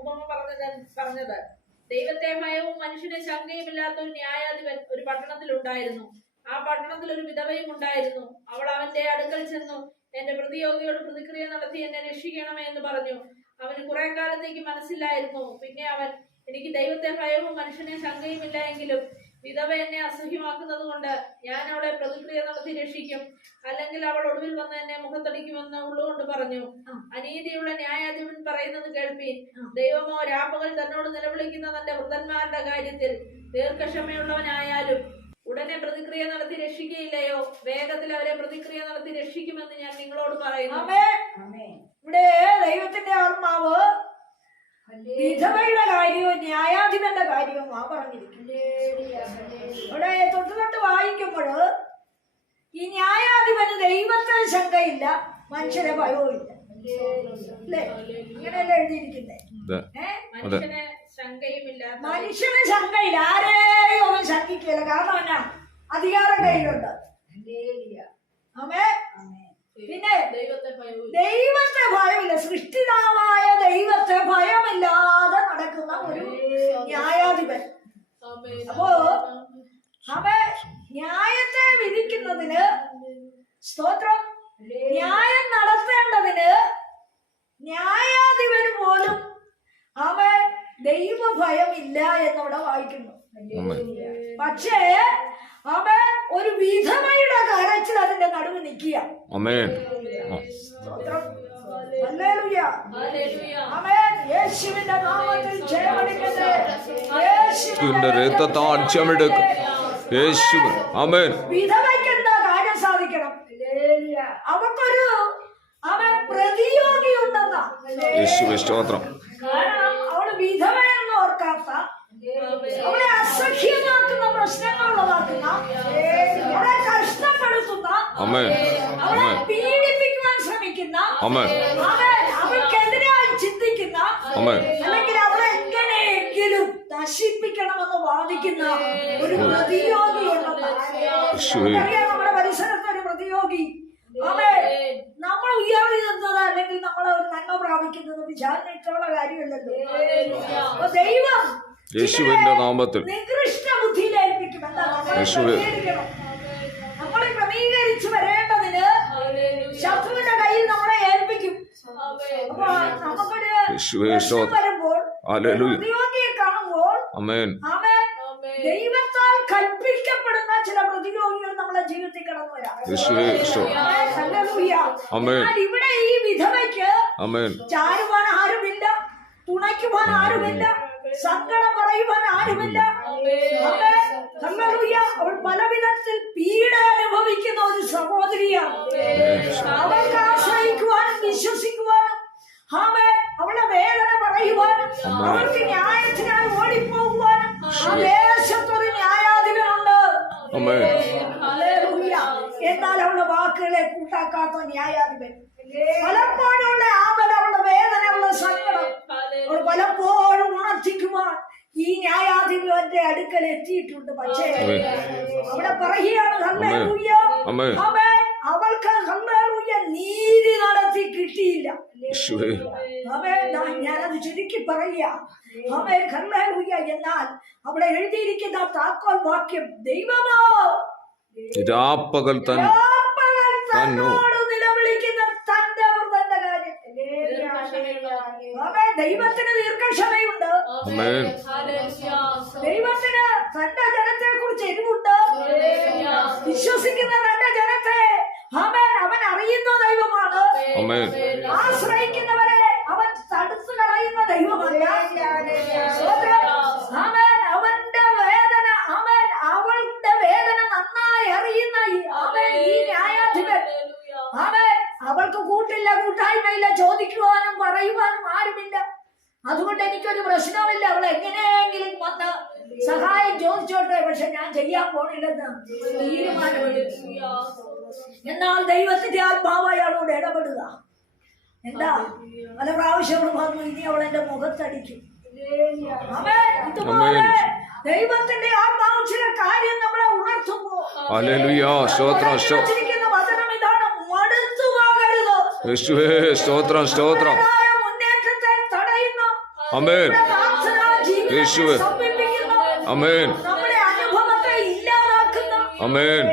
ഉപമ പറഞ്ഞത് പറഞ്ഞത്. ദൈവത്തെ ഭയവും മനുഷ്യനെ ശങ്കയും ഇല്ലാത്ത ഒരു ന്യായാധിപൻ ഒരു പട്ടണത്തിൽ ഉണ്ടായിരുന്നു ആ പട്ടണത്തിൽ ഒരു വിധവയും ഉണ്ടായിരുന്നു. അവൾ അവന്റെ അടുക്കൽ ചെന്നു എന്റെ പ്രതിയോഗിയോട് പ്രതിക്രിയ നടത്തി എന്നെ രക്ഷിക്കണമേ എന്ന് പറഞ്ഞു. അവന് കുറെ കാലത്തേക്ക് മനസ്സിലായിരുന്നു പിന്നെ അവൻ എനിക്ക് ദൈവത്തെ ഭയവും മനുഷ്യനെ ശങ്കയുമില്ല എങ്കിലും വിധവ എന്നെ അസഹ്യമാക്കുന്നത് കൊണ്ട് ഞാൻ അവളെ പ്രതിക്രിയ നടത്തി രക്ഷിക്കും. അല്ലെങ്കിൽ അവൾ ഒടുവിൽ വന്ന് എന്നെ മുഖത്തടിക്കുമെന്ന് ഉള്ളുകൊണ്ട് പറഞ്ഞു അനീതിയുള്ള ന്യായാധിപൻ പറയുന്നത് കേൾപ്പീൻ. ദൈവമോ രാപ്പകൽ തന്നോട് നിലവിളിക്കുന്ന തന്റെ വൃദ്ധന്മാരുടെ കാര്യത്തിൽ ദീർഘക്ഷമയുള്ളവനായാലും ഉടനെ പ്രതിക്രിയ നടത്തി രക്ഷിക്കുകയില്ലയോ വേഗത്തിൽ അവരെ പ്രതിക്രിയ നടത്തി രക്ഷിക്കുമെന്ന് ഞാൻ നിങ്ങളോട് പറയുന്നു. ഇവിടെ ദൈവത്തിന്റെ ആത്മാവ് വിധവയുടെ കാര്യവും ന്യായാധിപന്റെ കാര്യവും ആ പറഞ്ഞിരിക്കുന്നു. ഇവിടെ തൊട്ട് തൊട്ട് വായിക്കുമ്പോൾ ഈ ന്യായാധിപന് ദൈവത്തെ ശങ്കയില്ല മനുഷ്യരെ ഭയവും ഇല്ല ഇങ്ങനെയല്ലേ എഴുതിയിരിക്കുന്നേ? മനുഷ്യന് ശങ്കയില്ല. ആരെയും അവൻ ശങ്കിക്കില്ല കാരണം എന്നാ? അധികാരം കയ്യിലുണ്ട് ആമേ പിന്നെ ദൈവത്തെ ഭയമില്ല. സൃഷ്ടിതാവായ ദൈവത്തെ ഭയമില്ലാതെ നടക്കുന്ന ഒരു ന്യായാധിപൻ. അപ്പോ അവ ന്യായത്തെ വിധിക്കുന്നതിന് സ്തോത്രം. ന്യായം നടത്തേണ്ടതിന് ന്യായാധിപന് പോലും അവൻ ദൈവഭയമില്ല എന്നവിടെ വായിക്കുന്നു. പക്ഷേ അവൻ ഒരു വിധവയുടെ കരച്ചിൽ അതിന്റെ നടുവ് നിൽക്കുക. യേശുവിന്റെ നാമത്തിൽ ജയമടിക്കട്ടെ. ക്രിസ്തുവിന്റെ യേശുവിന്റെ രക്തത്താൽ യേശു അമേൻ വിധവയ്ക്ക് എന്താ കാര്യം സാധിക്കണം? അവക്കൊരു അവൻ പ്രതിയോഗി ഉണ്ടെന്നാ യേശു സ്തോത്രം. കാരണം അവൾ വിധവയെന്ന് ഓർക്കാത്ത അവളെ അസഹ്യമാക്കുന്ന പ്രശ്നങ്ങളുള്ളതാക്കുന്ന അവളെ കഷ്ടപ്പെടുത്തുന്ന അമേൻ അവളെ അമേൻ പീഡിപ്പിക്കുവാൻ ശ്രമിക്കുന്ന അവർക്കെതിരായി ചിന്തിക്കുന്ന അല്ലെങ്കിൽ അവളെ എങ്ങനെയെങ്കിലും നശിപ്പിക്കണമെന്ന് വാദിക്കുന്ന ഒരു പ്രതിയോഗി യേശുവേ. അറിയാം നമ്മുടെ പരിസരത്ത് ഒരു പ്രതിയോഗി. നമ്മൾ ഉയർന്നു നിന്നത് അല്ലെങ്കിൽ നമ്മൾ ഒരു നന്മ പ്രാപിക്കുന്നത് വിചാരണയിട്ടുള്ള കാര്യമല്ലല്ലോ. അപ്പൊ ദൈവം യേശുവിന്റെ നാമത്തിൽ. യേശുവേ. അമേൻ. ദൈവത്താൽ കൽപ്പിക്കപ്പെടുന്ന ചില പ്രതിയോഗികൾ നമ്മളെ ജീവിതത്തിൽ കടന്നു വരാം. ഇവിടെ ഈ വിധവയ്ക്ക് ചാരുവാൻ ആരുമില്ല. തുണയ്ക്കുവാൻ ആരുമില്ല. സങ്കടം പറയുവാൻ ആരുമില്ല. അവൾ പല വിധത്തിൽ പീഡ അനുഭവിക്കുന്ന ഒരു സഹോദരിയാണ്. അവൾക്ക് ആശ്രയിക്കുവാനും വിശ്വസിക്കുവാനും ആമേൻ അവളെ വേദന പറയുവാനും അവൾക്ക് ന്യായത്തിനായി ഓടിപ്പോകുവാനും ആ ദേശത്തൊരു ന്യായാധിപനുണ്ട്. എന്നാൽ അവളുടെ വാക്കുകളെ കൂട്ടാക്കാത്ത ന്യായാധിപൻ. പലപ്പോഴും ആമല അവളുടെ വേദന അവളുടെ സങ്കടം. അവൾ പലപ്പോഴും ഉണർത്തിക്കുവാൻ ഈ ന്യായാധിപന്റെ അടുക്കൽ എത്തിയിട്ടുണ്ട് പക്ഷേ. അവിടെ പറയുകയാണ്. അവൾക്ക് ഹല്ലേലൂയ നീതി നടത്തി കിട്ടിയില്ല. ഞാനത് ചുരുക്കി പറയുക. അവൻ ഹല്ലേലൂയ എന്നാൽ അവിടെ എഴുതിയിരിക്കുന്ന താക്കോൽ വാക്യം ദൈവമോ? രാപ്പകൽ തന്നോട് നിലവിളിക്കുന്ന തന്റെ ദൈവത്തിന് ദീർഘക്ഷമയുണ്ട്. ദൈവത്തിന് തന്റെ ജനത്തെ കുറിച്ച് എരിവുണ്ട്. വിശ്വസിക്കുന്ന തന്റെ ജനത്തെ അവൻ അവൻ അറിയുന്ന ദൈവമാണ്. ആശ്രയിക്കുന്നവരെ അവൻ തടുത്തു കളയുന്ന ദൈവമല്ല സ്തോത്രം. അവൻ അവന്റെ വേദന അവൻ അവളുടെ വേദന നന്നായി അറിയുന്ന അവൻ ഈ ന്യായാധിപൻ. അവൻ അവൾക്ക് കൂട്ടില്ല കൂട്ടായ്മയില്ല ചോദിക്കുവാനും പറയുവാനും ആരുമില്ല. അതുകൊണ്ട് എനിക്കൊരു പ്രശ്നമില്ല അവൾ എങ്ങനെയെങ്കിലും വന്ന് സഹായം ചോദിച്ചോട്ടെ. പക്ഷെ ഞാൻ ചെയ്യാൻ പോണില്ലെന്ന് തീരുമാനമെടുത്തു. എന്നാൽ ദൈവത്തിന്റെ ആത്മാവ് അയാളോട് ഇടപെടുക. എന്താ? പല പ്രാവശ്യം അവൾ പറഞ്ഞു ഇനി അവൾ എന്റെ മുഖത്തടിക്കും. ഇതുപോലെ. ദൈവത്തിന്റെ ആത്മാവ് ചില കാര്യം നമ്മളെ ഉണർത്തുമ്പോ ഹല്ലേലൂയ സ്തോത്രം സ്തോ വചിരിക്കുന്ന വചനം ഇതാണ് മടുത്തു പോകരുത് യേശുവേ സ്തോത്രം സ്തോത്രം. അമേൻ. യേശുവേ. അമേൻ. അമേൻ.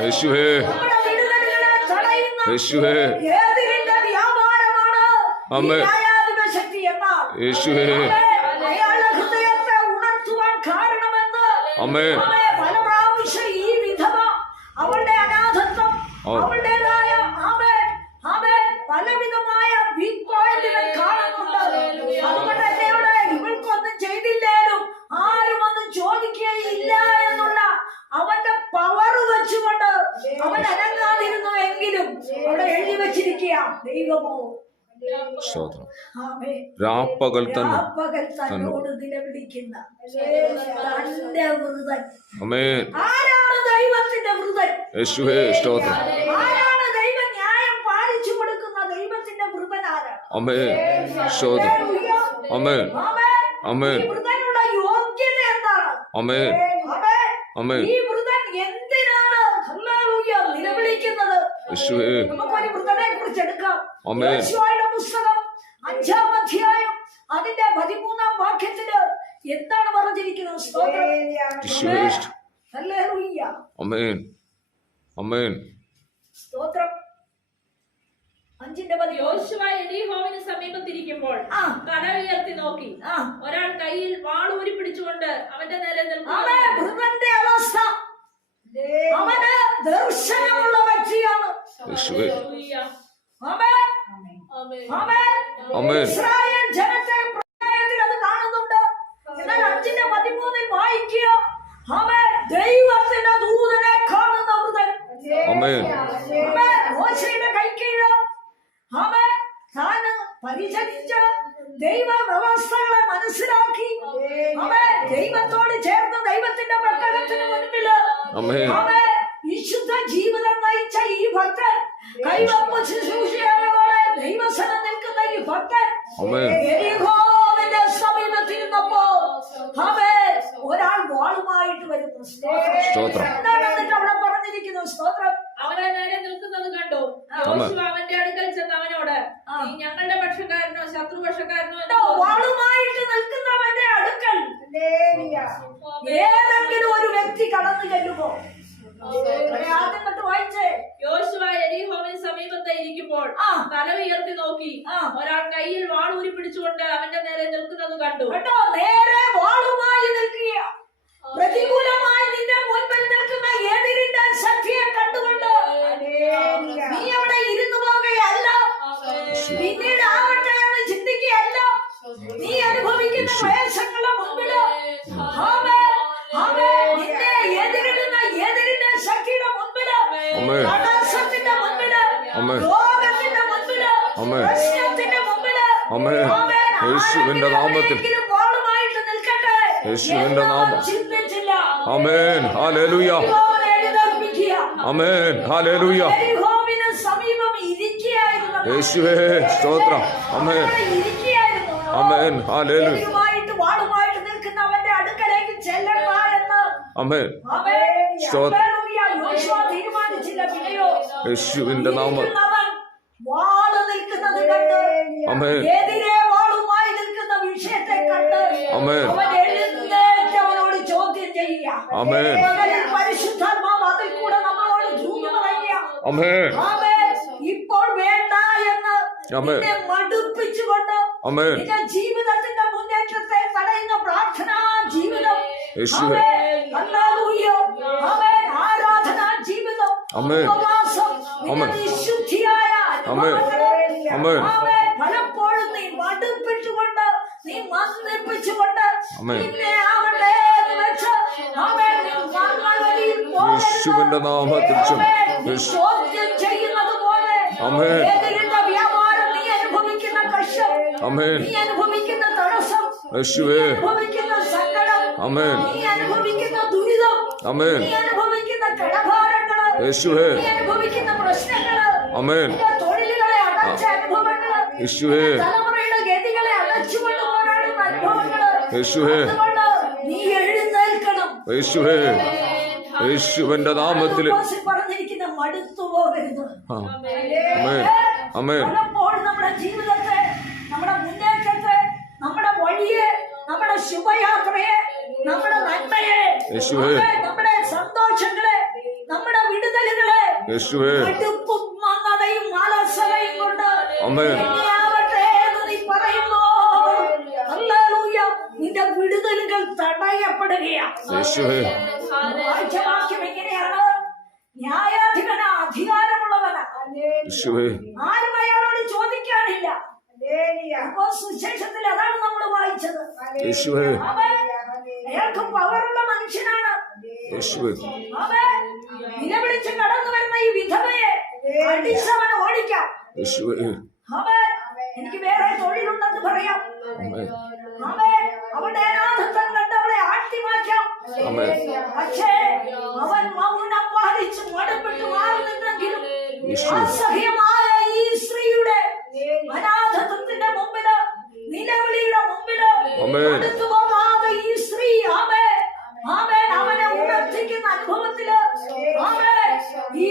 യേശുവേ. യേശുവേ. ന്യായാധിപ യേശുവേ. അമേൻ ആമേൻ. പല പ്രാവശ്യം ഈ വിധവ അവളുടെ അനാഥത്വം ഓ. അവളുടേതായ ആമേൻ ആമേൻ പലവിധമായ വീക്ക് പോയിന്റുകൾ കാണുന്നുണ്ട് അതുകൊണ്ട് എന്നോട് ഇവൾക്കൊന്നും ചെയ്തില്ലേലും ആരും ഒന്നും ചോദിക്കുകയില്ല എന്നുള്ള അവന്റെ പവർ വെച്ചുകൊണ്ട് അവൻ അനങ്ങാതിരുന്നു എങ്കിലും അവിടെ എഴുതി വെച്ചിരിക്കുക ദൈവമോ സ്തോത്രം. രാപ്പകൽ തന്നെ. തന്നോട് നിലവിളിക്കുന്ന തന്റെ വൃതൻ ആരാണ് ദൈവത്തിന്റെ വൃതൻ യേശുവേ സ്തോത്രം. ആരാണ് ദൈവ ന്യായം പാലിച്ചു കൊടുക്കുന്ന ദൈവത്തിന്റെ വൃതൻ ആരാണ്? അമേൻ സ്തോത്രം. അമേൻ ഈ വൃതനുള്ള യോഗ്യത എന്താണ്? ആമേൻ. ഈ വൃതൻ എന്തിനാണ് നിലവിളിക്കുന്നത്? യേശുവേ. നമുക്കൊരു വൃതനെ കുറിച്ച് എടുക്കാം ആമേൻ. യോശുവയുടെ പുസ്തകം അഞ്ചാം അധ്യായം അതിന്റെ പതിമൂന്നാം വാക്യത്തിൽ എന്താണ് പറഞ്ഞിരിക്കുന്നത്? സ്തോത്രം. അഞ്ചിന്റെ പതിമൂന്ന്. യോശുവ എലീഹോവിന് സമീപത്തിരിക്കുമ്പോൾ കട ഉയർത്തി നോക്കി. ഒരാൾ കയ്യിൽ വാളൂരി പിടിച്ചുകൊണ്ട് അവന്റെ നേരെ വൃതന്റെ അവസ്ഥ. അവന് ദർശനമുള്ള വ്യക്തിയാണ്. ഇസ്രായേൽ ജനത്തെ പ്രളയത്തിൽ അത് കാണുന്നുണ്ട്. എന്നാൽ അഞ്ചിന്റെ പതിമൂന്നിൽ വായിക്കുക. അവൻ ദൈവത്തിന്റെ ദൂതനെ കാണുന്ന വൃതൻ. മോശയുടെ കൈക്കീഴ് അവൻ താന് പരിചരിച്ച് ദൈവ വ്യവസ്ഥകളെ മനസ്സിലാക്കി. അവൻ ദൈവത്തോട് ചേർന്ന് ദൈവത്തിന്റെ പെട്ടകത്തിന് മുൻപിൽ. അമേൻ അവൻ വിശുദ്ധ ജീവിതം നയിച്ച ഈ ഭക്തൻ ഭക്തൻ അമേൻ എരിഹോവിന്റെ സമീപത്തിരുന്നപ്പോ അവൻ ഒരാൾ വാളുമായിട്ട് വരുന്നു സ്തോത്രം. സ്തോത്രം. എന്താണ് എന്നിട്ട് അവിടെ പറഞ്ഞിരിക്കുന്നു സ്തോത്രം അവനെ നേരെ നിൽക്കുന്നത് കണ്ടു ആമേൻ. യോശുവ അവന്റെ അടുക്കൽ ചെന്ന് അവനോട് ആ. നീ ഞങ്ങളുടെ പക്ഷക്കാരനോ ശത്രു പക്ഷക്കാരനോ എന്ന് കേട്ടോ, ചോദിച്ചു. വാളുമായിട്ട് നിൽക്കുന്നവന്റെ അടുക്കൽ ഏതെങ്കിലും ഒരു വ്യക്തി കടന്നു ചെല്ലുമോ ഇവിടെ ആദ്യം തൊട്ട് വായിച്ചേ യോശുവ എലീഹോവിന് സമീപത്ത് ഇരിക്കുമ്പോൾ ആ. തല ഉയർത്തി നോക്കി ആ. ഒരാൾ കയ്യിൽ വാളൂരി പിടിച്ചുകൊണ്ട് അവന്റെ നേരെ നിൽക്കുന്നത് കണ്ടു കേട്ടോ നേരെ വാളുമായി നിൽക്കുക പ്രതികൂലമായി നിന്റെ മുൻപിൽ നിൽക്കുന്ന എതിരിന്റെ ശക്തിയെ കണ്ടുകൊണ്ട് നീ അവിടെ ഇരുന്നു പോകുകയല്ല പിന്നീട് ആവട്ടെ എന്ന് ചിന്തിക്കുകയല്ല നീ അനുഭവിക്കുന്ന ആമേൻ, ആമേൻ, നിന്നെ എതിരിടുന്ന എതിരിന്റെ ശക്തിയുടെ ആമേൻ. തടസ്സത്തിന്റെ ആമേൻ. രോഗത്തിന്റെ ആമേൻ. പ്രശ്നത്തിന്റെ. ആമേൻ. യേശുവിന്റെ നാമത്തിൽ. യേശുവിന്റെ നാമം. അമേൻ ഹാലേലൂയ. അമേൻ ഹാലേലൂയ യേശുവേ സ്തോത്രം അമേൻ വാളുമായിട്ട് നിൽക്കുന്നവന്റെ അടുക്കലേക്ക് ചെല്ലണ്ട എന്ന്. അമേൻ തീരുമാനിച്ചില്ല പിന്നെയോ? യേശുവിന്റെ നാമം. വാൾ നിൽക്കുന്നത് കണ്ട്. അമേൻ എതിരെ വാളുമായി നിൽക്കുന്ന വിഷയത്തെ കണ്ട്. അമേൻ അവൻ എഴുന്നേറ്റ് അവനോട് ചോദ്യം ചെയ്യുക. അമേൻ പരിശുദ്ധാത്മാവ് അതിൽ കൂടെ നമ്മളോട് ദൂത് പറയുക. അമേൻ. ഇപ്പോൾ വേണ്ട എന്ന് ആമേൻ. നിന്നെ മടുപ്പിച്ചുകൊണ്ട് അമേൻ നിന്റെ ജീവിതത്തിന്റെ മുന്നേറ്റത്തെ തടയുന്ന പ്രാർത്ഥനാ ജീവിതം. ആരാധനാ ജീവിതം. ആമേൻ. പലപ്പോഴും നീ മടുപ്പിച്ചുകൊണ്ട് നീ മന്ദിപ്പിച്ചുകൊണ്ട്. നിന്നെ ആവട്ടെ എന്ന് വെച്ച് യേശുവിന്റെ നാമത്തിൽ ചോദ്യം ചെയ്യുന്നത് പോലെ വ്യാപാരം നീ അനുഭവിക്കുന്ന കഷ്ടം അമേൻ. അനുഭവിക്കുന്ന തടസ്സം യേശുവേ. അനുഭവിക്കുന്ന സങ്കടം അമേൻ. അനുഭവിക്കുന്ന ദുരിതം അമേൻ. അനുഭവിക്കുന്ന കടഭാരങ്ങൾ യേശുവേ. അനുഭവിക്കുന്ന പ്രശ്നങ്ങൾ അമേൻ. തൊഴിലുകളെ അടച്ച അനുഭവങ്ങൾ യേശുവേ. തലമുറയുടെ ഗതികളെ അടച്ചുകൊണ്ട് പോരാടുന്ന അനുഭവങ്ങൾ യേശുവേ. നീ എഴുന്നേൽക്കണം. യേശുവേ. യേശുവിന്റെ നാമത്തിൽ പറഞ്ഞിരിക്കുന്ന മടുത്തു പോകരുത്. അമേൻ. അമേൻ പലപ്പോഴും നമ്മുടെ ജീവിതത്തെ യേശുവേ. നമ്മുടെ സന്തോഷങ്ങളെ നമ്മുടെ വിടുതലുകളെ യേശുവേ. അടുപ്പും മന്ദതയും അലസതയും കൊണ്ട് ഹല്ലേലൂയ, നിന്റെ വിടുതലുകൾ തടയപ്പെടുകയാണ്. വാക്യം എങ്ങനെയാണ്? ന്യായാധിപന അധികാരമുള്ളവന. യേശുവേ. ആരും അയാളോട് ചോദിക്കാനില്ല. അപ്പോ സുശേഷത്തിൽ അതാണ് നമ്മൾ വായിച്ചത്. യേശുവേ. അവൻ അയാൾക്ക് പവറുള്ള മനുഷ്യനാണ്. നിലവിളിച്ച് കടന്നു വരുന്ന ഈ വിധവയെ അടിച്ചവൻ ഓടിക്കാം. എനിക്ക് വേറെ തൊഴിലുണ്ടെന്ന് പറയാം. അവന്റെ അനാഥത്വം കണ്ട് അവളെ ആമേൻ പക്ഷേ അവൻ മൗനം പാലിച്ച് മടപ്പെട്ട് മാറി നിന്നെങ്കിലും അസഹ്യമായ ഈ സ്ത്രീയുടെ അനാഥത്വത്തിന്റെ മുമ്പിൽ നിലവിളിയുടെ മുമ്പിൽ ആമേൻ. അടുത്തു പോകാതെ ഈ സ്ത്രീ ആമേ ആമേൻ. അവനെ ഉണർത്തിക്കുന്ന അനുഭവത്തിൽ ആമേൻ. ഈ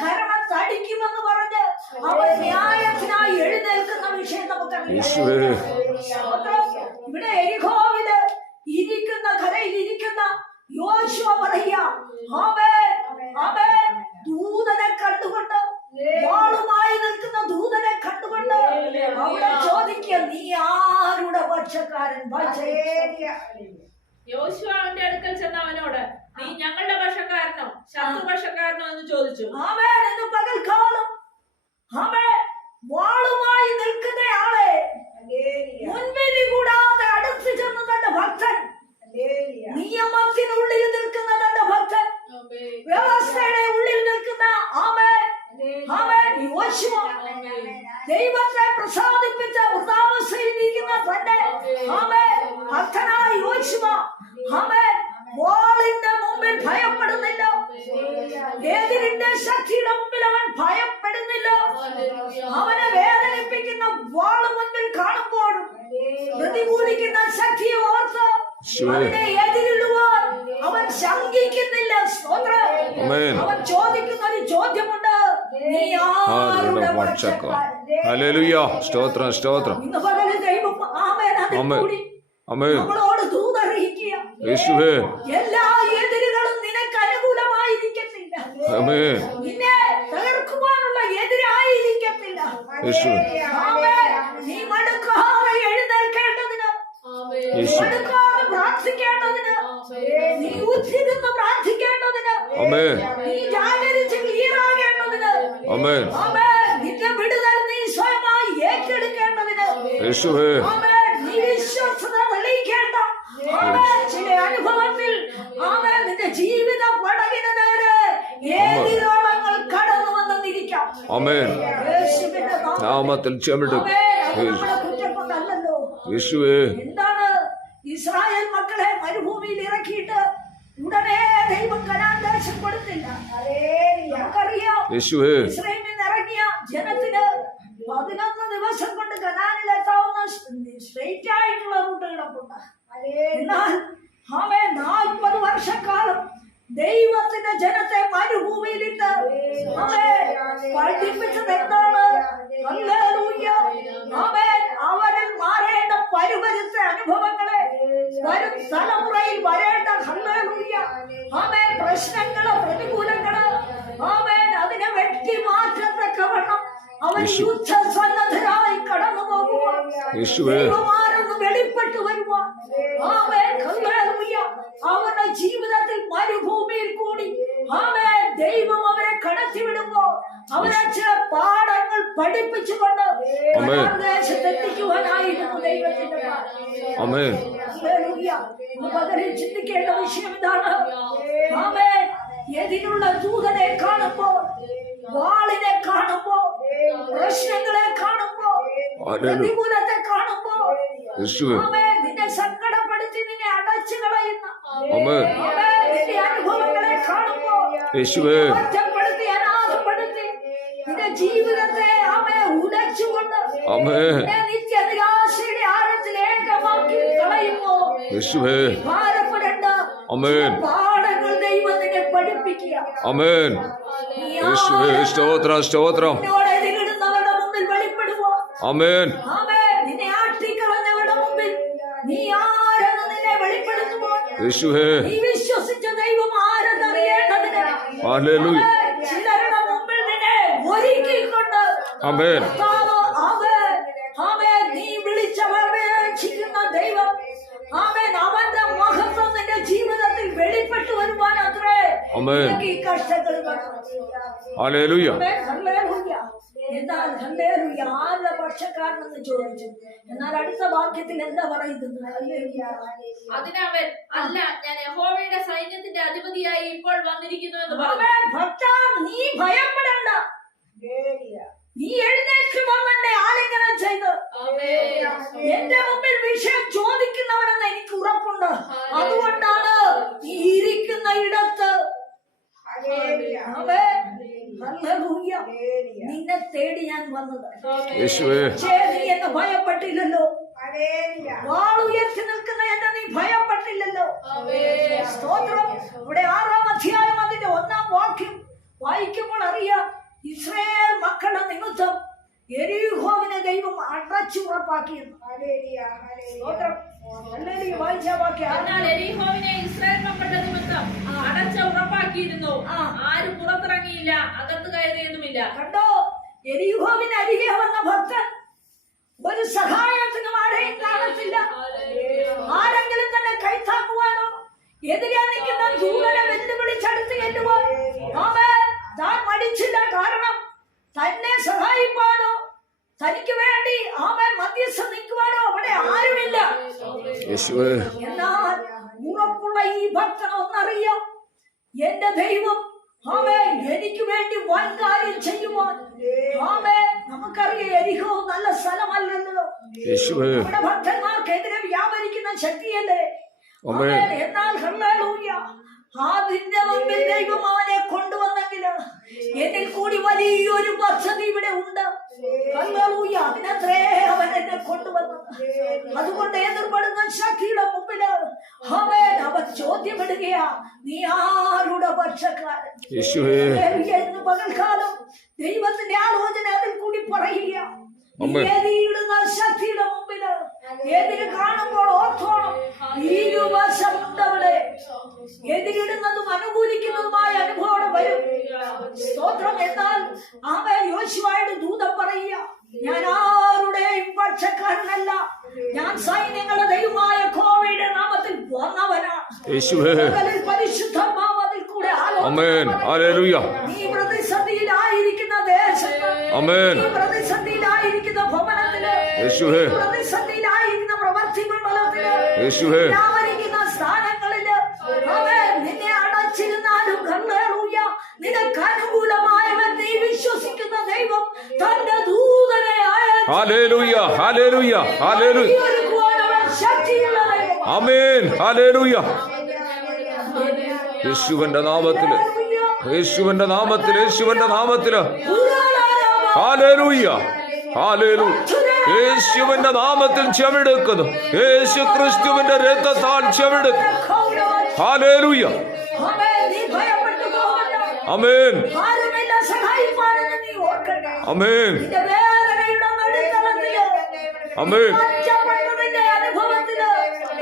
കരണം തടിക്കുമെന്ന് പറഞ്ഞ് അവൻ ന്യായത്തിനായി എഴുന്നേൽക്കുന്ന വിഷയം നമുക്കറിയാം യേശുവേ സ്തോത്രം. ഇവിടെ എരിഹോവിൽ ഇരിക്കുന്ന കരയിൽ ഇരിക്കുന്ന യോശുവ പറയുക ആമേൻ ആമേൻ ദൂതനെ കണ്ടുകൊണ്ട് വാളുമായി നിൽക്കുന്ന ദൂതനെ കണ്ടുകൊണ്ട് അവിടെ ചോദിക്കുക നീ ആരുടെ പക്ഷക്കാരൻ പക്ഷേ യോശുവ അവന്റെ അടുക്കൽ ചെന്ന അവനോട് നീ ഞങ്ങളുടെ പക്ഷക്കാരനോ ശത്രുപക്ഷക്കാരനോ എന്ന് ചോദിച്ചു ആമേൻ എന്ന് പകൽക്കാലം ആമേൻ വാളുമായി നിൽക്കുന്നയാളെ മുൻവിധി കൂടാതെ അടുത്ത് ചെന്ന് തന്റെ ഭക്തൻ നിയമത്തിനുള്ളിൽ നിൽക്കുന്ന തന്റെ ഭക്തൻ വ്യവസ്ഥയുടെ ഉള്ളിൽ നിൽക്കുന്ന ആമേൻ ആമേൻ യോശുവ ദൈവത്തെ പ്രസാദിപ്പിച്ച വൃതാവസ്ഥയിൽ ഇരിക്കുന്ന തന്റെ ആമേൻ. ഭക്തനായ യോശുവ. ആമേ വാളിന്റെ മുമ്പിൽ ഭയപ്പെടുന്നില്ല. എതിരിന്റെ ശക്തിയുടെ മുമ്പിൽ അവൻ ഭയപ്പെടുന്നില്ല. അവനെ വേദനിപ്പിക്കുന്ന വാൾ മുൻപിൽ കാണുമ്പോഴും പ്രതികൂലിക്കുന്ന ശക്തിയെ ഓർത്ത്. അവനെ എതിരിടുവാൻ അവൻ ശങ്കിക്കുന്നില്ല. അവൻ ചോദിക്കുന്ന ഒരു ചോദ്യമുണ്ട്. നീ ആരുടെ ആരുടെ പക്ഷക്കാരൻ ഹല്ലേലൂയ. സ്തോത്രം സ്തോത്രം. അമ്മേ യേശുവേ. എല്ലാ എതിരുകളും നിനക്ക് അനുകൂലമായിരിക്കത്തില്ല. ആമേൻ. നിന്നെ തകർക്കുവാനുള്ള എതിരായിരിക്കത്തില്ല. നീ മടുക്കാതെ എഴുന്നേൽക്കേണ്ടതിന് യേശു മടുക്കാതെ പ്രാർത്ഥിക്കേണ്ടതിന് നീ ഉച്ചിരുന്ന് പ്രാർത്ഥിക്കേണ്ടതിന് ജാഗരിച്ച്. നിന്റെ വിടുതൽ യേശുവേ. ചില അനുഭവത്തിൽ നിന്റെ ജീവിത പടകിന് നേരെ ഏതിരോളങ്ങൾ കടന്നു വന്നിരിക്കാം. നാമത്തിൽ. ചെമിടും യേശുവേ. എന്താണ്? ഇസ്രായേൽ മക്കളെ മരുഭൂമിയിൽ ഇറക്കിയിട്ട് ഉടനെ ദൈവം കനാൻ ദേശം കൊടുത്തില്ല നമുക്കറിയാം യേശുവേ. വർഷക്കാലം ദൈവത്തിന്റെ ജനത്തെ മരുഭൂമിയിലിട്ട് അവൻ പഠിപ്പിച്ചത് എന്താണ്? അവരിൽ മാറേണ്ട പരുപരുത്ത അനുഭവങ്ങളെ വരും തലമുറയിൽ വരേണ്ട. അവൻ പ്രശ്നങ്ങൾ പ്രതികൂലങ്ങൾ. അവൻ അതിനെ വെട്ടി മാറ്റത്തക്കവണ്ണം അവൻ യുദ്ധ സന്നദ്ധരായി കടന്നു പോകുവാൻ വെളിപ്പെട്ടു വരുവാൻ. അവരുടെ ജീവിതത്തിൽ മരുഭൂമിയിൽ കൂടി ആമേൻ ദൈവം അവരെ കടത്തിവിടുമ്പോ അവരെ ചില പാഠങ്ങൾ പഠിപ്പിച്ചുകൊണ്ട്. ദേശത്തെത്തിക്കുവാനായിരുന്നു ദൈവത്തിന്റെ. ഇന്ന് ചിന്തിക്കേണ്ട വിഷയം ഇതാണ് ആമേൻ എതിനുള്ള ദൂതനെ കാണുമ്പോ വാളിനെ കാണുമ്പോ പ്രശ്നങ്ങളെ കാണുമ്പോ. പ്രതികൂലത്തെ കാണുമ്പോ നിന്നെ സങ്കടപ്പെടുത്തി നിന്നെ അടച്ചു കളയുന്ന. നിന്റെ അനുഭവങ്ങളെ കാണുമ്പോ യേശുവേ. ഒറ്റപ്പെടുത്തി അനാഥപ്പെടുത്തി. നിന്റെ ജീവിതത്തെ ആമേൻ നിന്നെ നിത്യ നിരാശയുടെ ആഴത്തിൽ ഏകമാക്കി കളയുമ്പോ യേശുവേ. ഭാരപ്പെടേണ്ട പാഠങ്ങൾ ദൈവം നിന്നെ പഠിപ്പിക്കുക. യേശുവേ സ്തോത്രം സ്തോത്രം. ആരോട് യേശുവേ. നീ വിശ്വസിച്ച ദൈവം ആരെന്നറിയേണ്ടതിന്? ഹല്ലേലൂയ. ചിലരുടെ മുമ്പിൽ നിന്നെ ഒരുക്കിക്കൊണ്ട് ആമേൻ. കർത്താവ് അവൻ അവൻ നീ വിളിച്ചപേക്ഷിക്കുന്ന ദൈവം. അവൻ അവന്റെ മഹത്വം നിന്റെ ജീവിതത്തിൽ വെളിപ്പെട്ടു വരുവാൻ അത്രേ ആമേൻ. നിനക്ക് ഈ കഷ്ടങ്ങൾ എന്നാൽ ഹല്ലേലൂയ ആരുടെ പക്ഷക്കാരനെന്ന് ചോദിച്ചു. എന്നാൽ അടുത്ത വാക്യത്തിൽ എന്താ പറയുന്നത്. അതിനവൻ അല്ല ഞാൻ യഹോവയുടെ സൈന്യത്തിന്റെ അധിപതിയായി ഇപ്പോൾ വന്നിരിക്കുന്നു എന്ന് പറഞ്ഞു. നീ ഭയപ്പെടണ്ട. നീ എഴുന്നേറ്റ് വന്നെ ആലിംഗനം ചെയ്ത്. എന്റെ മുമ്പിൽ വിഷയം ചോദിക്കുന്നവരെന്ന് എനിക്ക് ഉറപ്പുണ്ട്. അതുകൊണ്ടാണ് നീ ഇരിക്കുന്ന ഇടത്ത്. ആമേൻ. ഹല്ലേലൂയ. നിന്നെ തേടി ഞാൻ വന്നത്. യേശുവേ. പക്ഷേ ഭയപ്പെട്ടില്ലല്ലോ. വാളുയർത്തി നിൽക്കുന്ന എന്നെ നീ ഭയപ്പെട്ടില്ലല്ലോ. സ്തോത്രം. ഇവിടെ ആറാം അധ്യായം അതിന്റെ ഒന്നാം വാക്യം വായിക്കുമ്പോൾ അറിയാം ഇസ്രായേൽ മക്കളുടെ നിമിത്തം എരിഹോവിനെ ദൈവം അടച്ചു ഉറപ്പാക്കിയെന്ന് സ്തോത്രം. എന്നാൽ എരീഹോവിനെ ഇസ്രായേൽ മക്കളുടെ നിമിത്തം അടച്ച ഉറപ്പാക്കിയിരുന്നു. ആരും പുറത്തിറങ്ങിയില്ല അകത്ത് കയറിയതുമില്ല കണ്ടോ? എരിഹോവിന് അരികെ വന്ന ഭക്തൻ ഒരു സഹായത്തിനും ആരെയും കാണത്തില്ല. ആരെങ്കിലും തന്നെ കൈത്താക്കുവാനോ എതിരെ നിൽക്കുന്ന ദൂതനെ വെല്ലുവിളിച്ചടുത്ത് ചെല്ലുവാൻ. താൻ മടിച്ചില്ല. കാരണം തന്നെ സഹായിപ്പാനോ? തനിക്ക് വേണ്ടി ആമ മധ്യസ്ഥ നിൽക്കുവാനോ അവിടെ ആരുമില്ല. യേശുവേ. എന്നാൽ ഉറപ്പുള്ള ഈ ഭക്തൻ ഒന്നറിയാം. എന്റെ ദൈവം ആമേ എനിക്ക് വേണ്ടി വൻകാര്യം ചെയ്യുവാൻ. ആമേ നമുക്കറിയാം എരിഹോ നല്ല സ്ഥലമല്ലല്ലോ നമ്മുടെ ഭക്തന്മാർക്കെതിരെ വ്യാപരിക്കുന്ന ശക്തിയല്ലേ. എന്നാൽ ഹല്ലേലൂയ. അതിന്റെ മുമ്പിൽ ദൈവം അവനെ കൊണ്ടുവന്നെങ്കിൽ എന്നിൽ കൂടി വലിയൊരു പദ്ധതി ഇവിടെ ഉണ്ട്. ഹല്ലേലൂയ. അതിനത്രേ അവൻ എന്നെ കൊണ്ടുവന്നു. അതുകൊണ്ട് എതിർപ്പെടുന്ന ശക്തിയുടെ മുമ്പിൽ അവൻ അവൻ ചോദ്യമിടുകയാ. നീ ആരുടെ പക്ഷക്കാരൻ? യേശുവേ. എന്ന് പകൽക്കാലം ദൈവത്തിന്റെ ആലോചന അതിൽ കൂടി പറയുക. ഏതിയിടുന്ന ശക്തിയുടെ മുമ്പിൽ ഏതിന് കാണുമ്പോൾ ഓർത്തോണം? ഇരുവശമുണ്ടവിടെ എതിരിടുന്നതും അനുകൂലിക്കുന്നതുമായ അനുഭവം വരും. സ്തോത്രം എന്നാൽ അവൻ യോശുവായുടെ ദൂതം പറയുക ഞാൻ ആരുടെയും പക്ഷക്കാരനല്ല. ഞാൻ സൈന്യങ്ങളുടെ ദൈവമായ കോവിഡ് നാമത്തിൽ വന്നവനാണ് പരിശുദ്ധമാവ് അതിൽ കൂടെ നീ പ്രതിസന്ധിയിലായിരിക്കുന്ന ദേശത്ത് അമേൻ നീ പ്രതിസന്ധിയിലായിരിക്കുന്ന ഭവനത്തിൽ യേശുവേ. നീ പ്രതിസന്ധിയിലായിരിക്കുന്ന പ്രവർത്തികൾ സ്ഥാനങ്ങളിൽ അവൻ നിന്നെ അടച്ചിരുന്നാലും ഹല്ലേലൂയ നിനക്ക് അനുകൂലമായവൻ നീ വിശ്വസിക്കുന്ന ദൈവം തന്റെ ദൂതനെ ഹല്ലേലൂയ യേശുവിന്റെ നാമത്തിൽ യേശുവിന്റെ നാമത്തിൽ യേശുവിന്റെ നാമത്തിൽ. ഹാലേലൂയ ഹാലേലൂയ യേശുവിന്റെ നാമത്തിൽ ചെവിടുക്കുന്നു യേശു ക്രിസ്തുവിന്റെ രക്തത്താൽ ചെവിടുക്കുന്നു ഹാലേലൂയ. അമേൻ. അമേൻ. അമേൻ.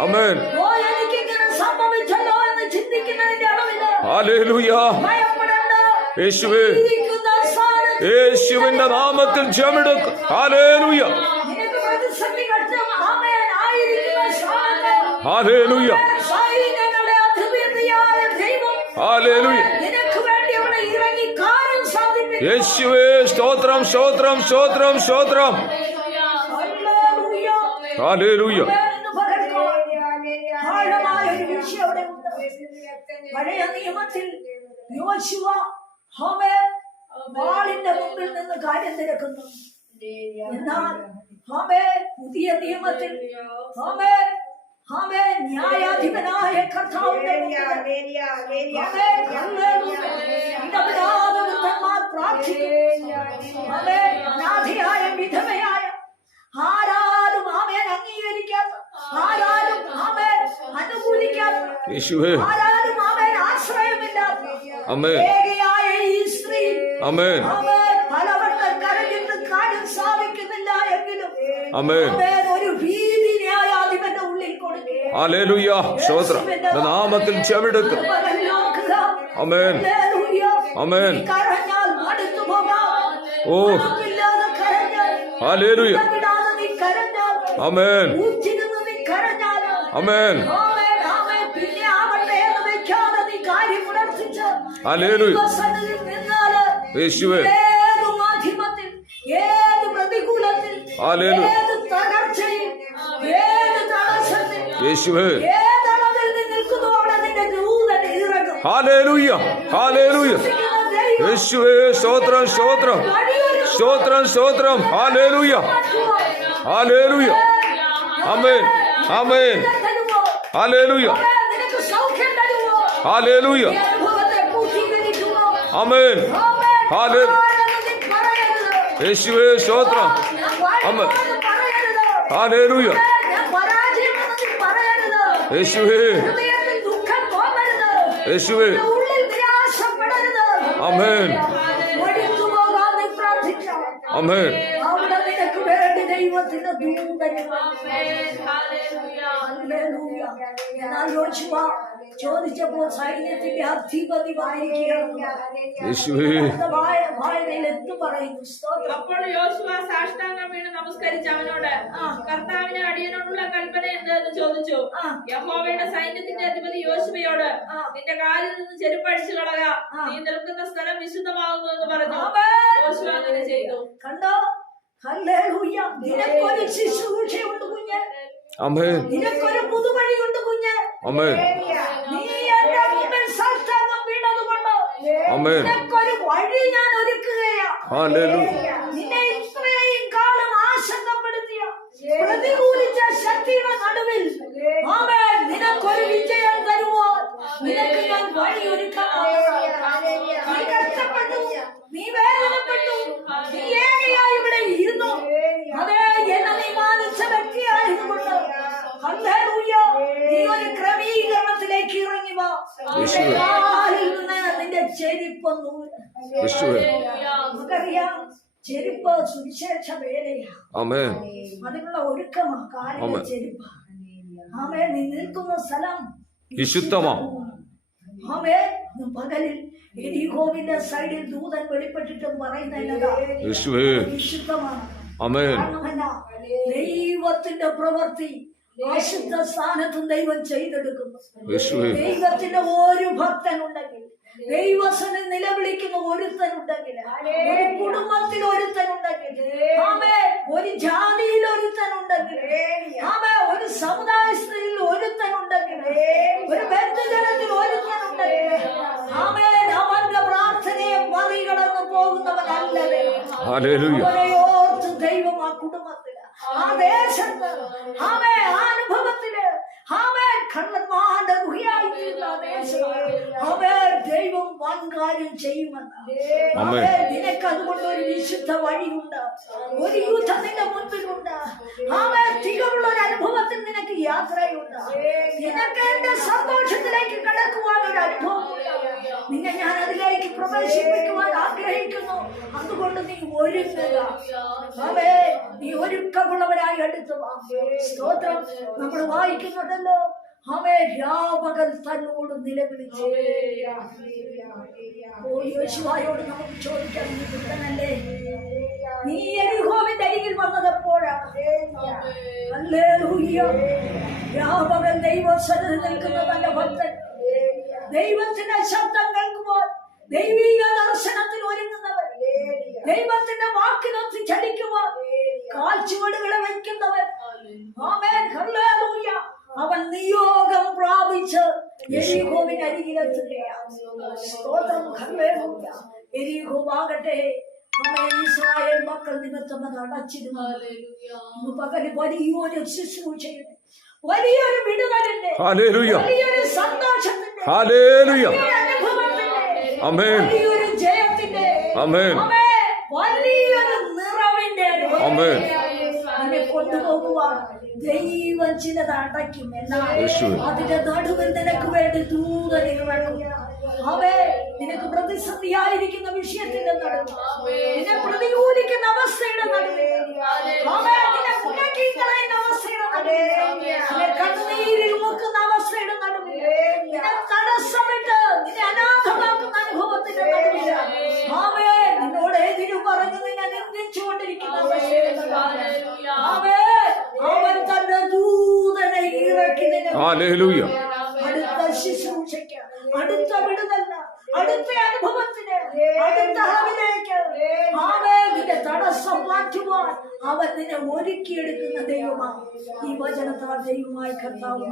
അമേൻ. ഓ എനിക്കിങ്ങനെ സംഭവിച്ചല്ലോ എന്ന് ചിന്തിക്കുന്നതിന്റെ യേശുവേ സ്തോത്രം സ്തോത്രം സ്തോത്രം സ്തോത്രം. ഹാലേലൂയ പഴയ നിയമത്തിൽ യോശുവ ഹോമേ വാളിന്റെ മുമ്പിൽ നിന്ന് കാര്യം തിരക്കുന്നു. എന്നാൽ ഹോമേ പുതിയ നിയമത്തിൽ ഹോമേ ഹോമേ ന്യായാധിപനായ കർത്താവിന്റെ ഹോമേ, ഹല്ലേലൂയ. ഇടപെടാതെ വൃദ്ധന്മാർ പ്രാർത്ഥിക്കും. ഹോമേ, അനാഥയായ വിധവയായ ആരാലും ആമേൻ അംഗീകരിക്കാത്ത ആരാലും ആമേൻ അനുകൂലിക്കാത്ത ആരാലും ആമേൻ ആശ്രയമില്ലാത്ത ഏകയായ ഈ സ്ത്രീ. പലവട്ടം കരഞ്ഞിട്ട് കാര്യം സാധിക്കുന്നില്ല എങ്കിലും അമേൻ ആമേൻ ഒരു ഭീതി ന്യായാധിപന്റെ ഉള്ളിൽ കൊടുക്കുക ഹല്ലേലൂയ സ്തോത്രം നിന്റെ നാമത്തിൽ ചെവിടുക്കും. അമേൻ. അമേൻ. ഓ. കരഞ്ഞാൽ, അമേൻ. അമേൻ. ആമേൻ, ആമേൻ, ഏത് പ്രതികൂലത്തിൽ എന്ന് യേശുവേ ഏതളവിൽ നീ നിൽക്കുന്നു അവിടെ നിന്റെ ദൂതൻ ഇറങ്ങും ഹാലേലൂയ ഹാലേലൂയ വിശ്വസിക്കുന്ന ദൈവം യേശുവേ സ്തോത്രം സ്തോത്രം വഴിയൊരുക്കും. സ്തോത്രം സ്തോത്രം ഹാലേലൂയ ഹാലേലൂയ അമേൻ അമേൻ നിനക്ക് തരുമോ? ഹാലേലൂയ അവൻ നിനക്ക് സൗഖ്യം തരുമോ? ഹാലേലൂയ ഈ അനുഭവത്തെ പൂർത്തീകരിക്കുമോ? അമേൻ ആമേൻ. ഹാലേ ആരെന്ന് നീ പറയരുത്. യേശുവേ സ്തോത്രം ഞാൻ വാഴ്ത്തുവാൻ ആമേൻ. പറയരുത്. ഹാലേലൂയ യേശുവേ ദുഃഖം തോന്നരുത്. യേശുവേ ഉള്ളിൽ നിരാശപ്പെടരുത്. അമേൻ. അമേൻ യോശുവ ചോദിച്ചപ്പോൾ സൈന്യത്തിന്റെ അധിപതി അപ്പോൾ യോശുവ സാഷ്ടാംഗം വീണ് നമസ്കരിച്ച് അവനോട് കർത്താവിന് അടിയനോടുള്ള കൽപ്പന എന്തെന്ന് ചോദിച്ചു. യഹോവയുടെ സൈന്യത്തിന്റെ അധിപതി യോശുവയോട് നിന്റെ കാലിൽ നിന്ന് ചെരുപ്പഴിച്ചു കളക. നീ നിൽക്കുന്ന സ്ഥലം വിശുദ്ധമാകുന്നു എന്ന് പറഞ്ഞു. യോശുവ അങ്ങനെ ചെയ്തു. കണ്ടോ? ഹല്ലേലൂയ. നിനക്കൊരു ശുശ്രൂഷയുണ്ട് കുഞ്ഞ്. അമേൻ നിനക്കൊരു പുതുവഴിയുണ്ട് കുഞ്ഞ്. അമേൻ നീ എന്റെ മുമ്പിൽ സാഷ്ടാംഗം വീണതുകൊണ്ട് അമേൻ നിനക്കൊരു വഴി ഞാൻ ഒരുക്കുകയാ. ഹാലേലൂയ നിന്നെ ഇത്രയും കാലം ആശങ്കപ്പെടുത്തിയ പ്രതികൂലിച്ച ശക്തിയുടെ നടുവിൽ ആമേൻ നിനക്കൊരു വിജയം തരുവാൻ നിനക്ക് ഞാൻ വഴി ഒരുക്കാൻ നീ കഷ്ടപ്പെട്ടു നീ വേദനപ്പെട്ടു നീ ഏകയായി ഇവിടെ ഇരുന്നു. അതേ നീ ഒരു ക്രമീകരണത്തിലേക്ക് ഇറങ്ങി വാ. നിന്ന് നിന്റെ ചെരിപ്പൊന്നു. നമുക്കറിയാം ചെരുപ്പ് സുവിശേഷ വേലയാണ് അതിനുള്ള ഒരുക്കമാ. കാലിലെ ആമേൻ. ചെരുപ്പ്. ആമേ നീ നിൽക്കുന്ന സ്ഥലം വിശുദ്ധമാ. ആമേ പകലിൽ എരിഹോവിന്റെ സൈഡിൽ ദൂതൻ വെളിപ്പെട്ടിട്ട് പറയുന്ന വിശുദ്ധമാണ് ദൈവത്തിന്റെ പ്രവൃത്തി. അശുദ്ധ സ്ഥാനത്തും ദൈവം ചെയ്തെടുക്കുന്നു. ദൈവത്തിന്റെ ഒരു ഭക്തനുണ്ടെങ്കിൽ ദൈവസനെ നിലവിളിക്കുന്ന ഒരുത്തനുണ്ടെങ്കിൽ ഒരു കുടുംബത്തിൽ ഒരുത്തനുണ്ടെങ്കിൽ ആമേ ഒരു ജാതിയിൽ ഒരുത്തനുണ്ടെങ്കിൽ ആമേ ഒരു സമുദായത്തിൽ ഒരുത്തനുണ്ടെങ്കിൽ ഒരു ബന്ധുജനത്തിൽ ഒരുത്തനുണ്ടെങ്കിൽ ആമേ അവന്റെ പ്രാർത്ഥനയെ മറികടന്ന് പോകുന്നവനല്ലേ ഓർത്ത് ദൈവം ആ കുടുംബത്തിൽ ആ ദേശത്ത് ആമേ ആ അനുഭവത്തിൽ ആമേ കണ്ണന്മാരുടെ ഗുഹയായിത്തീർന്ന ആ ദേശത്ത് ആമേ ദൈവം വൻകാര്യം ചെയ്യുമെന്ന്. ആമേ നിനക്ക് അതുകൊണ്ട് ഒരു വിശുദ്ധ വഴിയുണ്ട്. ഒരു യുദ്ധം നിന്റെ മുൻപിലുണ്ട് തികവുള്ള ഒരു അനുഭവത്തിൽ നിനക്ക് യാത്രയുണ്ട്. നിനക്ക് എന്റെ സന്തോഷത്തിലേക്ക് കടക്കുവാൻ ഒരു അനുഭവം നിന്നെ ഞാൻ അതിലേക്ക് പ്രവേശിപ്പിക്കുവാൻ ആഗ്രഹിക്കുന്നു. അതുകൊണ്ട് നീ ഒരുങ്ങുക. അവേ നീ ഒരുക്കമുള്ളവരായി എടുത്തു. സ്തോത്രം. നമ്മൾ വായിക്കുന്നുണ്ടല്ലോ അവേ രാപകൽ തന്നോട് നിലവിളിച്ചു. ഓ യോശുവായോട് നമുക്ക് ചോദിക്കാൻ നീ വൃദ്ധനല്ലേ നീ എരിഹോവിന്റെ അരികിൽ വന്നതെപ്പോഴാണ്. രാപകൽ ദൈവസന്നിധി നിൽക്കുന്ന നല്ല ഭക്തൻ. ദൈവത്തിന്റെ ശബ്ദം കേൾക്കുമ്പോൾ ദൈവിക ദർശനത്തിൽ ഒരുങ്ങുന്നവൻ. ദൈവത്തിന്റെ വാക്കിനൊത്ത് ചലിക്കുവാൻ കാൽച്ചുവടുകളെ വയ്ക്കുന്നവൻ. ആമേൻ. ഹല്ലേലൂയ. അവൻ നിയോഗം പ്രാപിച്ച് എരിഹോവിന് അരികിലെത്തുകയാണ്. എരിഹോവാകട്ടെ ഇസ്രായേൽ മക്കൾ നിമിത്തം അത് അടച്ചിരുന്നു. പകൽ വലിയൊരു ശുശ്രൂഷയുണ്ട്. വലിയൊരു വിടുതലിന്റെ ഹാലേലൂയ വലിയൊരു സന്തോഷത്തിന്റെ വലിയൊരു ജയത്തിന്റെ. വലിയൊരു നിറവിന്റെ ദൈവം ചിലത് അടയ്ക്കും എന്നാൽ അതിന്റെ നടുവിൽ നിനക്ക് വേണ്ടി ദൂരെ അവേ നിനക്ക് പ്രതിസന്ധിയായിരിക്കുന്ന വിഷയത്തിന്റെ നടുവിൽ. നിന്നെ പ്രതികൂലിക്കുന്ന അവസ്ഥയുടെ നടുവിൽ. അവേ അവസ്ഥയുടെ നടുവിൽ. നിന്നെ നിന്നെ അനാഥമാക്കുന്ന അനുഭവത്തിന്റെ നടുവിൽ. അവേ നിന്നോട് എതിരു പറഞ്ഞു നിന്നെ നിർമ്മിച്ചുകൊണ്ടിരിക്കുന്ന അവസ്ഥയുടെ അവേ അവൻ തന്റെ ദൂതനെ ഇറക്കിതിന് അടുത്ത ശുശ്രൂഷയ്ക്ക് അടുത്ത വിടുതല്ല അടുത്ത അനുഭവത്തിന് അടുത്ത അളവിലേക്ക് ആവേഗത്തെ തടസ്സം മാറ്റുവാൻ അവൻ നിന്നെ ഒരുക്കിയെടുക്കുന്ന ദൈവമാണ് ഈ വചനത്താൽ ദൈവമായി കർത്താവ്